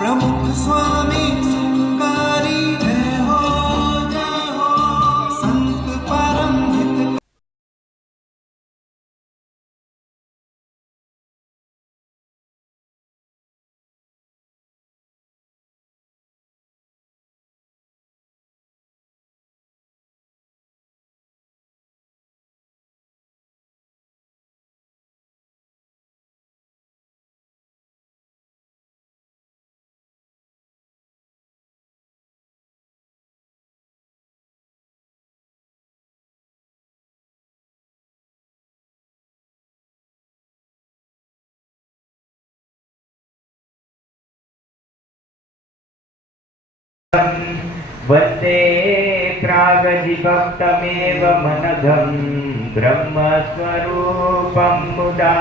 प्रमुख स्वामी सुखकारी जय हो संत परम हित। वन्दे प्रागजिभक्तमेव मनघं ब्रह्मस्वरूपं मुदा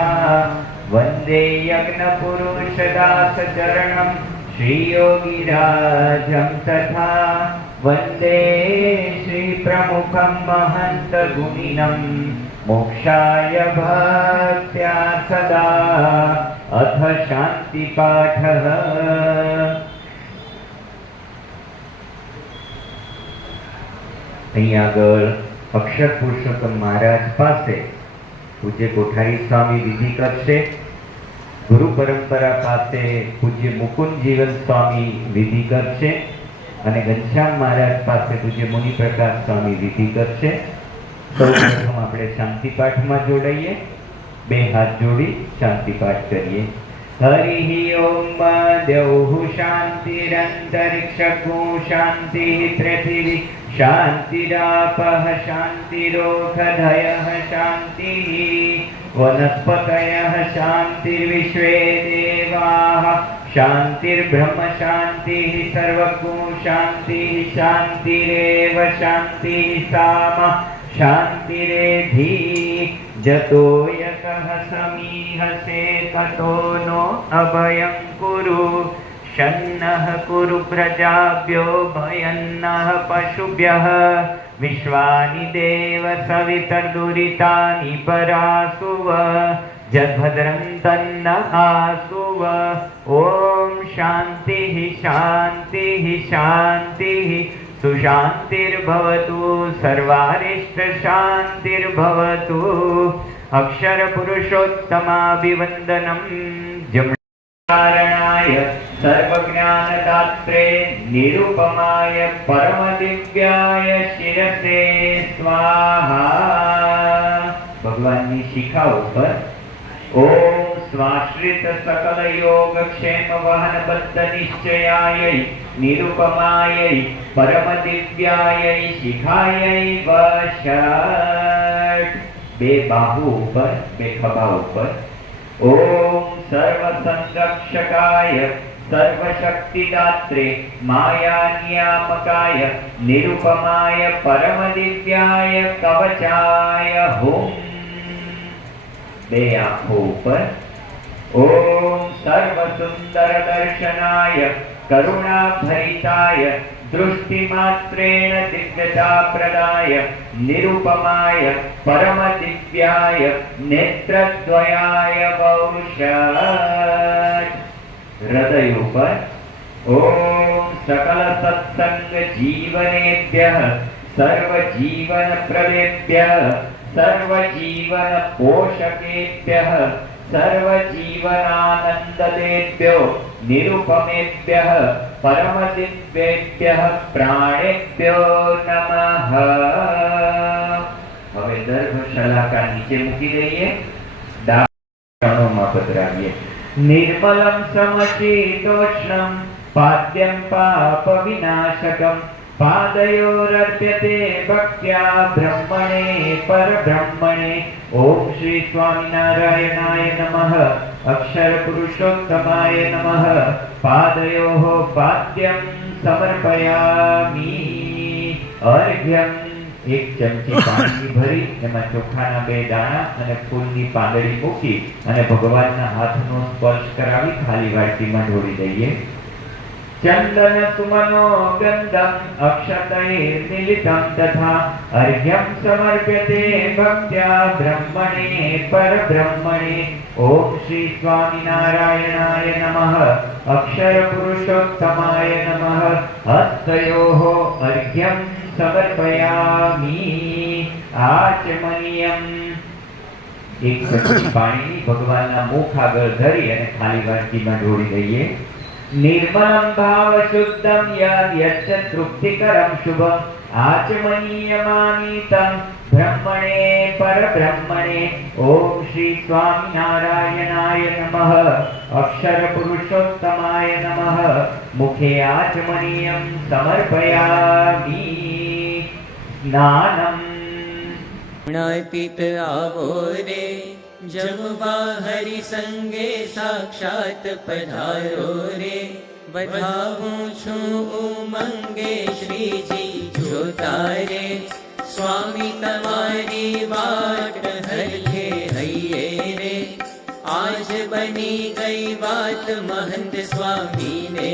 वन्दे यज्ञपुरुषदासचरणं श्रीयोगिराजं तथा वन्दे श्रीप्रमुखं महन्तगुणिनं मोक्षाय भक्त्या सदा। अथ शान्तिपाठः। અહીં આગળ અક્ષર પુરુષોત્તમ મહારાજ પાસે પૂજ્ય કોઠારી સ્વામી વિધિ કરશે. ગુરુ પરંપરા પાસે પૂજ્ય મુકુંદ જીવન સ્વામી વિધિ કરશે અને ઘનશ્યામ મહારાજ પાસે પૂજ્ય મુનિ પ્રકાશ સ્વામી વિધિ કરશે. સૌપ્રથમ આપણે શાંતિ પાઠમાં જોડાઈએ. બે હાથ જોડી શાંતિ પાઠ કરીએ. हरिः ओम द्यौः शान्तिरन्तरिक्षगो शान्तिः पृथिवी शान्तिरापः शान्तिरोषधयः शान्तिः वनस्पतयः शान्तिर्विश्वे देवाः शान्तिर्ब्रह्म शान्तिः सर्वगो शान्तिः शान्तिरेव शान्तिः सामा शान्तिरेधि जतो यकः समीहसे ततो नो अभयं कुरु शन्नः कुरु प्रजाभ्यो भयन्नः पशुभ्यः विश्वानि देव सवितर्दुरितानि परासुव जद्भद्रं तन्न आसुव। ॐ शान्तिः शान्तिः शान्तिः सुशान्तिर्भवतु सर्वारिष्ट शान्तिर्भवतु। अक्षर पुरुषोत्तमाभिवन्दनं जमकारणाय सर्वज्ञानदात्रे निरुपमाय परमदिव्याय शिरसे स्वाहा। भगवाननी शिखाओ पर ओम स्वाश्रित सकल योग क्षेम वहन बद्ध निश्चयाय निरुपमाय परम दिव्याय शिखाय वषट्। बे बाहु ऊपर बे खभा ऊपर। ओम सर्व संरक्षकाय सर्वशक्तिदात्रे माया नियामकाय निरुपमाय परम दिव्याय कवचाय हुम। बे आंखों ऊपर। ओम सर्व सुंदर दर्शनाय करुणा भरिताय दृष्टिमात्रेण दिव्यता प्रदाय निरुपमाय परम दिव्याय नेत्रद्वयाय वौषट्। हृदय ऊपर। ओम सकल सत्संग जीवनेभ्यः सर्व जीवन प्रदेभ्यः सर्व जीवन पोषकेभ्यः सर्व जीवनानंददेभ्यो निरुपमेभ्यः परम दिव्येभ्यः प्राणेभ्यो नमः। હવે દર્ભશલાકા નીચે મૂકી દઈએ. ડાળોમાં પધરાવીએ. निर्मलं समशीतोष्णं पाद्यं पाप विनाशकं पादयोरर्प्यते भक्त्या ब्रह्मणे परब्रह्मणे। ओम श्री स्वामिनारायणाय नमः अक्षर पुरुषोत्तमाय नमः। पादयोः पाद्यं समर्पयामि। अर्घ्यं एक चमची पाणी भरी एमां ચોખાના બે દાણા અને ફૂલની પાંદડી મૂકી અને ભગવાનના હાથનો સ્પર્શ કરાવી ખાલી વાટકીમાં ઢોળી દઈએ. चंदन सुमनो गंधम अक्षतैर्मिलितं तथा अर्घ्यं समर्प्यते भक्त्या ब्रह्मणे परब्रह्मणे। ઓમ શ્રી સ્વામિનારાયણાય નમઃ અક્ષર પુરુષોત્તમાય નમઃ હસ્તયોઃ અર્ઘ્યં સમર્પયામિ આચમનીયમ. એક ચમચી પાણી ભગવાનના મુખ આગળ ધરી અને ખાલી વાટકીમાં ઢોળી દઈએ. નિર્મલમ ભાવ શુદ્ધમ યચ્ચ તૃપ્તિકરમ શુભમ આચમનીયમાનિતમ બ્રહ્મણે પરબ્રહ્મણે. ઓમ શ્રી સ્વામિનારાયણાય નમઃ અક્ષર પુરુષોત્તમાય નમઃ મુખે આચમનીયમ સમર્પયામિ. સ્નાનમ. પિત આવો રે જમવા હરિ સંગે સાક્ષાત પધારો રે. વધાવું છું ઉમંગે શ્રીજી જોતા રે. સ્વામી તમારી વાટ હરખે હૈયે રે. આજ બની ગઈ વાત મહંત સ્વામીને.